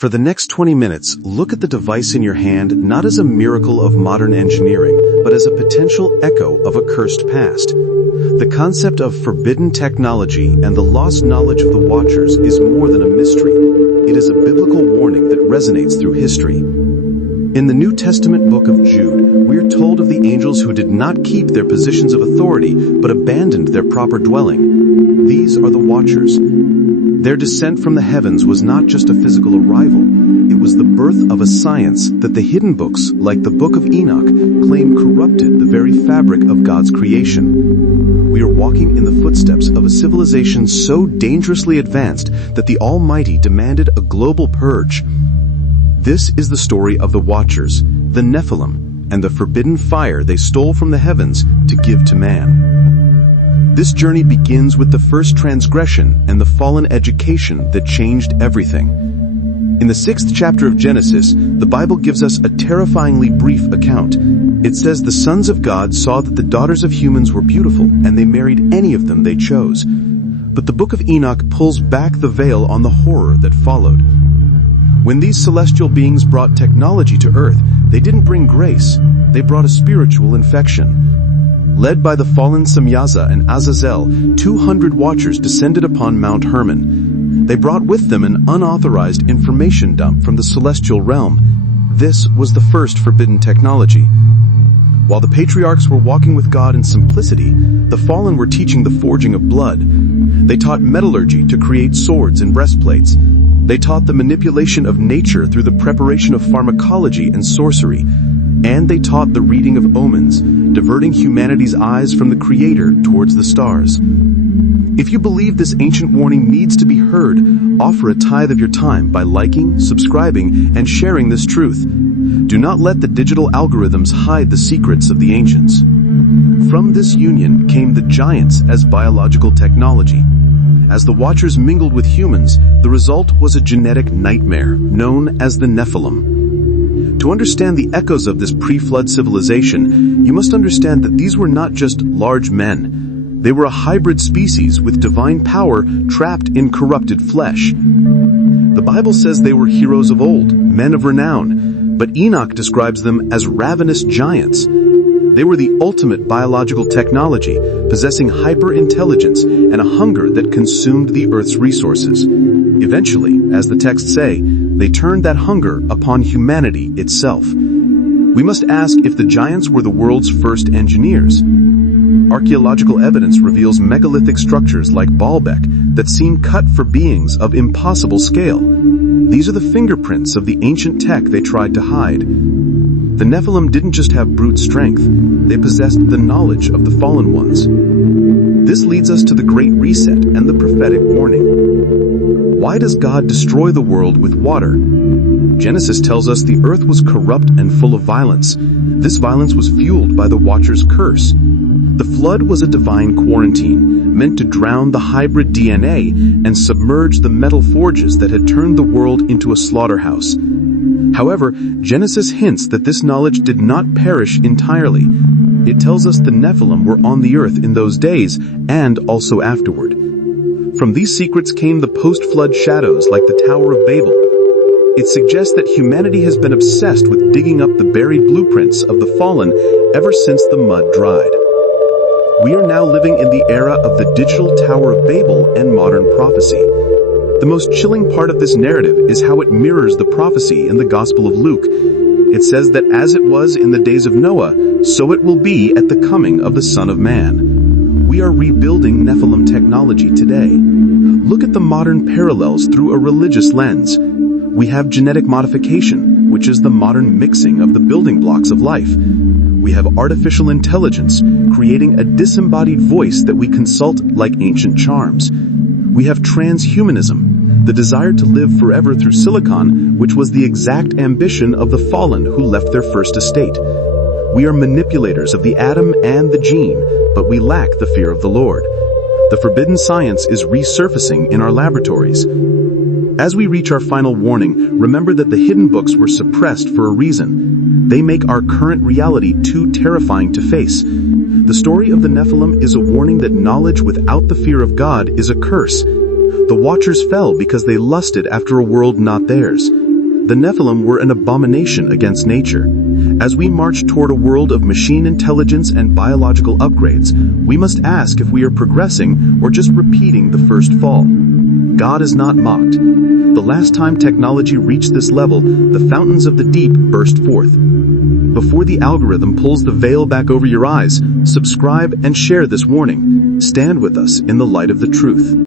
For the next 20 minutes, look at the device in your hand not as a miracle of modern engineering, but as a potential echo of a cursed past. The concept of forbidden technology and the lost knowledge of the Watchers is more than a mystery. It is a biblical warning that resonates through history. In the New Testament book of Jude, we are told of the angels who did not keep their positions of authority, but abandoned their proper dwelling. These are the Watchers. Their descent from the heavens was not just a physical arrival. It was the birth of a science that the hidden books, like the Book of Enoch, claim corrupted the very fabric of God's creation. We are walking in the footsteps of a civilization so dangerously advanced that the Almighty demanded a global purge. This is the story of the Watchers, the Nephilim, and the forbidden fire they stole from the heavens to give to man. This journey begins with the first transgression and the fallen education that changed everything. In the 6th chapter of Genesis, the Bible gives us a terrifyingly brief account. It says the sons of God saw that the daughters of humans were beautiful, and they married any of them they chose. But the Book of Enoch pulls back the veil on the horror that followed. When these celestial beings brought technology to earth, they didn't bring grace, they brought a spiritual infection. Led by the fallen Samyaza and Azazel, 200 Watchers descended upon Mount Hermon. They brought with them an unauthorized information dump from the celestial realm. This was the first forbidden technology. While the patriarchs were walking with God in simplicity, the fallen were teaching the forging of blood. They taught metallurgy to create swords and breastplates. They taught the manipulation of nature through the preparation of pharmacology and sorcery. And they taught the reading of omens, diverting humanity's eyes from the Creator towards the stars. If you believe this ancient warning needs to be heard, offer a tithe of your time by liking, subscribing, and sharing this truth. Do not let the digital algorithms hide the secrets of the ancients. From this union came the giants as biological technology. As the Watchers mingled with humans, the result was a genetic nightmare known as the Nephilim. To understand the echoes of this pre-flood civilization, you must understand that these were not just large men. They were a hybrid species with divine power trapped in corrupted flesh. The Bible says they were heroes of old, men of renown, but Enoch describes them as ravenous giants. They were the ultimate biological technology, possessing hyper-intelligence and a hunger that consumed the earth's resources. Eventually, as the texts say, they turned that hunger upon humanity itself. We must ask if the giants were the world's first engineers. Archaeological evidence reveals megalithic structures like Baalbek that seem cut for beings of impossible scale. These are the fingerprints of the ancient tech they tried to hide. The Nephilim didn't just have brute strength, they possessed the knowledge of the fallen ones. This leads us to the Great Reset and the prophetic warning. Why does God destroy the world with water? Genesis tells us the earth was corrupt and full of violence. This violence was fueled by the Watcher's curse. The flood was a divine quarantine, meant to drown the hybrid DNA and submerge the metal forges that had turned the world into a slaughterhouse. However, Genesis hints that this knowledge did not perish entirely. It tells us the Nephilim were on the earth in those days and also afterward. From these secrets came the post-flood shadows like the Tower of Babel. It suggests that humanity has been obsessed with digging up the buried blueprints of the fallen ever since the mud dried. We are now living in the era of the digital Tower of Babel and modern prophecy. The most chilling part of this narrative is how it mirrors the prophecy in the Gospel of Luke. It says that as it was in the days of Noah, so it will be at the coming of the Son of Man. We are rebuilding Nephilim technology today. Look at the modern parallels through a religious lens. We have genetic modification, which is the modern mixing of the building blocks of life. We have artificial intelligence, creating a disembodied voice that we consult like ancient charms. We have transhumanism, the desire to live forever through silicon, which was the exact ambition of the fallen who left their first estate. We are manipulators of the atom and the gene, but we lack the fear of the Lord. The forbidden science is resurfacing in our laboratories. As we reach our final warning, remember that the hidden books were suppressed for a reason. They make our current reality too terrifying to face. The story of the Nephilim is a warning that knowledge without the fear of God is a curse. The Watchers fell because they lusted after a world not theirs. The Nephilim were an abomination against nature. As we march toward a world of machine intelligence and biological upgrades, we must ask if we are progressing or just repeating the first fall. God is not mocked. The last time technology reached this level, the fountains of the deep burst forth. Before the algorithm pulls the veil back over your eyes, subscribe and share this warning. Stand with us in the light of the truth.